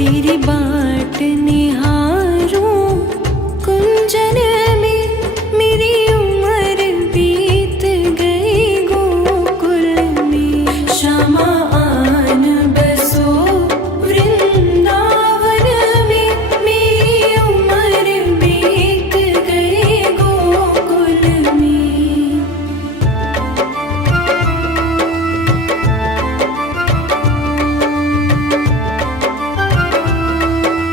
तेरी बाट निहारूं कुंजन में, मेरी उम्र बीत गई गोकुल में। श्यामा आन बसो वृंदावन में, मेरी उम्र बीत गई गोकुल में।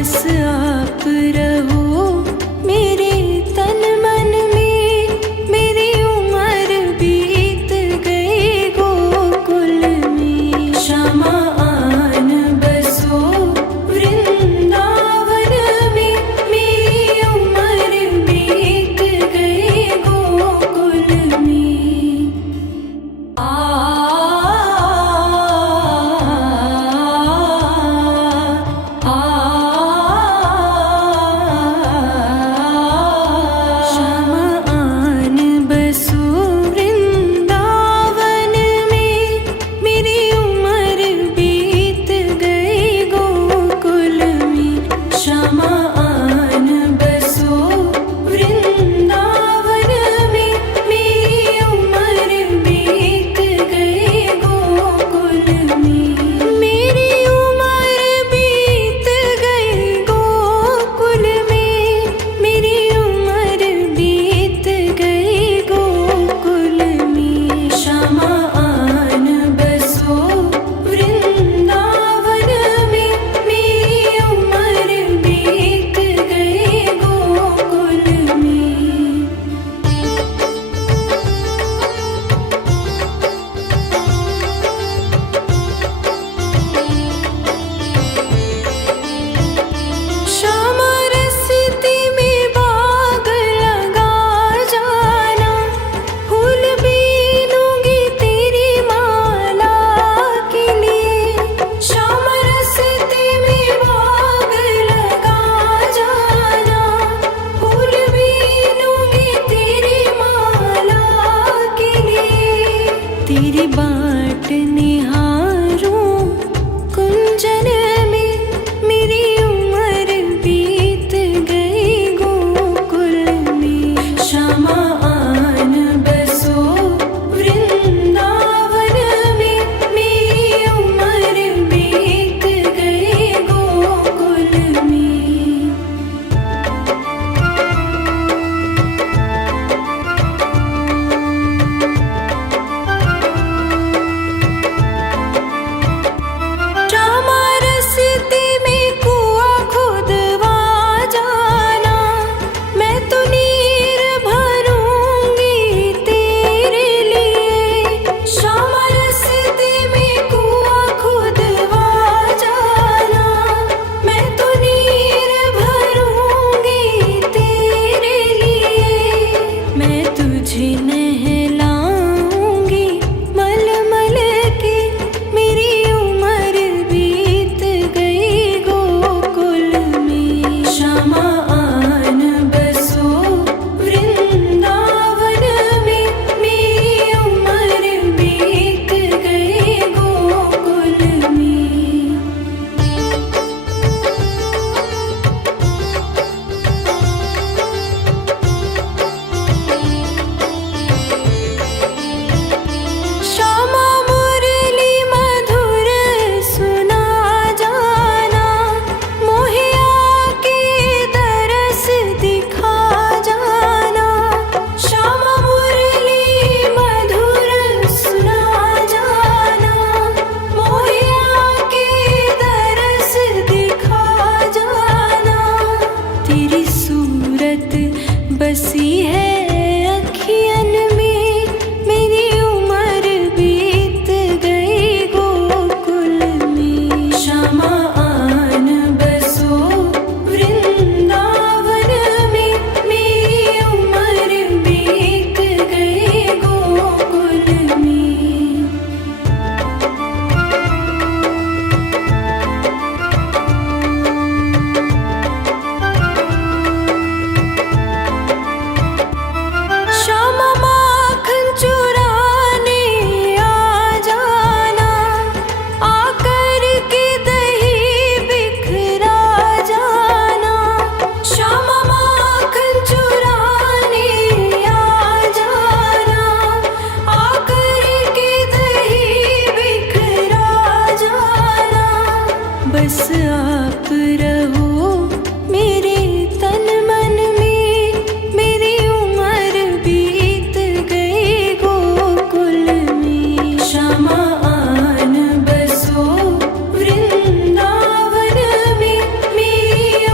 बस आप रहो मेरे तन मन में। मेरी उम्र बीत गई गोकुल में। श्यामा आन बसो वृंदावन में। मेरी उम्र बीत गई गोकुल में। श्यामा आन बसो वृंदावन में। मेरी उम्र बीत गई गोकुल में। श्यामा आन बसो वृंदावन में। मेरी उम्र बीत गई गोकुल में। मेरी उम्र बीत गई गोकुल में। मेरी उम्र बीत गई गोकुल में। श्यामा आन बसो वृंदावन में। मेरी उम्र बीत गई गोकुल में। श्यामा रस्ते में बाग लगा जाना। फूल बीनूंगी तेरी माला के लिए। श्यामा रस्ते में बाग लगा जाना। फूल बीनूंगी तेरी माला के लिए। तेरी बाट निहारूं कुंजन में। मेरी उम्र बीत गई गोकुल में। श्यामा आन बसो वृंदावन में। मेरी उम्र बीत गई गोकुल में। श्यामा रस्ते में कुआं खुदवा जाना। मैं तो नीर भरूंगी तेरे लिए। श्यामा रस्ते में कुआं खुदवा जाना। मैं तो नीर भरूंगी तेरे लिए। मैं तुझे नहलाऊंगी मलमल के। मेरी उम्र बीत गई गोकुल में। श्यामा आन बसो वृंदावन में। मेरी उम्र बीत गई गोकुल में। श्यामा मुरली मधुर सुना जाना। मोहे आके दरस दिखा जाना। श्यामा मुरली मधुर सुना जाना। मोहे आके दरस दिखा जाना। तेरी सूरत बसी है अखियन में। मेरी उम्र बीत गई गोकुल में। श्यामा आन बसो वृंदावन में। मेरी उम्र बीत गई गोकुल में। श्यामा माखन चुराने आ जाना। आकर के दही बिखरा जाना। श्यामा माखन चुराने आ जाना। आकर के दही बिखरा जाना। बस आप रहो मेरे तन मन में। मेरी उम्र बीत गई गोकुल में। श्यामा आन बसो वृंदावन में। मेरी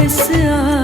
बस आ